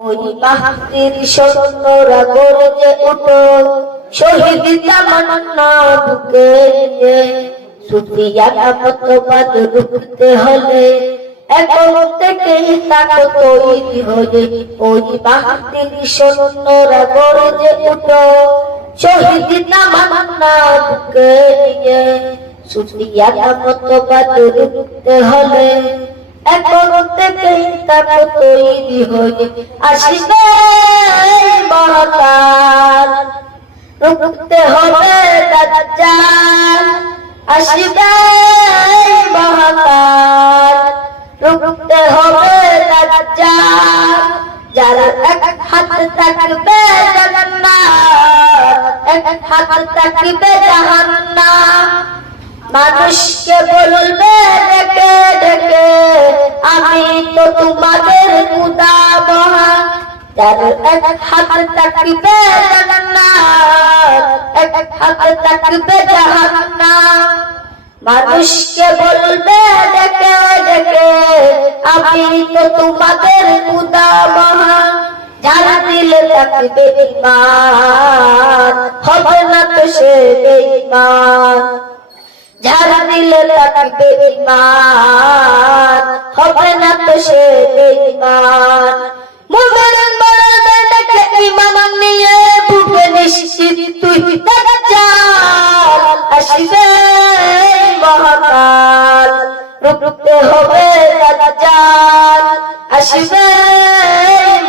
ওই বাহাদুর সৈন্যরা গর্জে উঠো, শহীদ তামান্না বুকে নিয়ে। সুফিয়ানা মতবাদ রুখতে হলে এখন থেকেই তাকে তৈরি হয়ে। ওই বাহাদুর সৈন্যরা গর্জে উঠো, শহীদ তামান্না বুকে নিয়ে। সুফিয়ানা মতবাদ রুখতে হলে এখন থেকেই তাকে তৈরি হয়ে। আসবে মহাকাল, রুখতে হবে দাজ্জাল। আসবে মহাকাল, রুখতে হবে দাজ্জাল। যার এক হাত থাকবে জান্নাত, এক হাত থাকবে জাহান্নাম। মানুষকে বলবে ডেকে ডেকে, আমি তো তোমাদের খোদা মহান। যার এক হাত থাকবে জান্নাত, এক হাত থাকবে জাহান্নাম। মানুষকে বলবে ডেকে ডেকে, আমি তো তোমাদের খোদা মহান। যার দিলে থাকবে ঈমান, হবে না তো সে বেঈমান। যার দিলে থাকবে ঈমান, হবে না তো সে বেঈমান। মুমিন বলবে ডেকে ঈমান নিয়ে, বুকে নিশ্চিত তুই দাজ্জাল। আসবে মহাকাল, রুখতে হবে দাজ্জাল। আসবে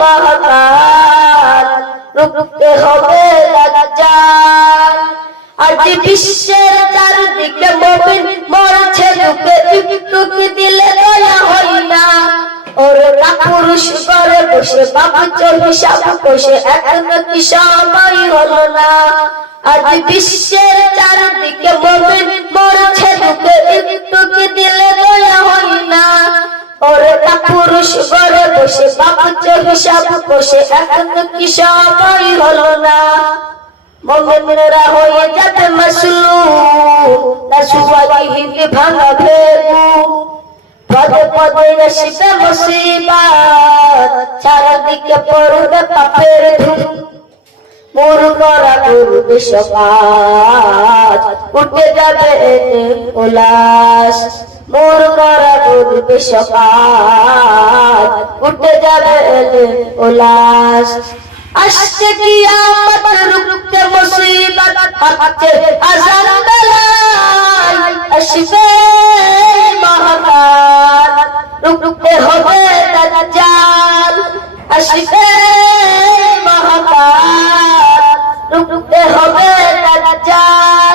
মহাকাল, রুখতে হবে দাজ্জাল। আজ বিশ্বের চারদিকে মুমিন মরছে দুঃখে, একটু দিলে দয়া হয় না। ওরা পুরুষ ঘরে বসে ভাবছে হিসাব কষে, এখনো কি সময় হলো না। আজ বিশ্বের চারদিকে মুমিন মরছে দুঃখে, একটু দিলে দয়া হয় না। ওরা পুরুষ ঘরে বসে ভাবছে হিসাব কষে, এখনো কি সময় হলো না। মুমিনরা হয়ে যাবে মাসলুম, নাসুয়াইহি ভাঙা ভেবু। পদে পদে আসবে মুসিবত, চারদিকে পড়বে পাপের ধুম। মূর্খরা করবে সমাজ, উঠে যাবে উল্লাস। মূর্খরা করবে সমাজ, উঠে যাবে উল্লাস। আসছে কিয়ামত, রুখতে মুসিবত, হাতে আযান বেলায়। আসবে মহাকাল, রুখতে হবে দাজ্জাল। আসবে মহাকাল, রুখতে হবে দাজ্জাল।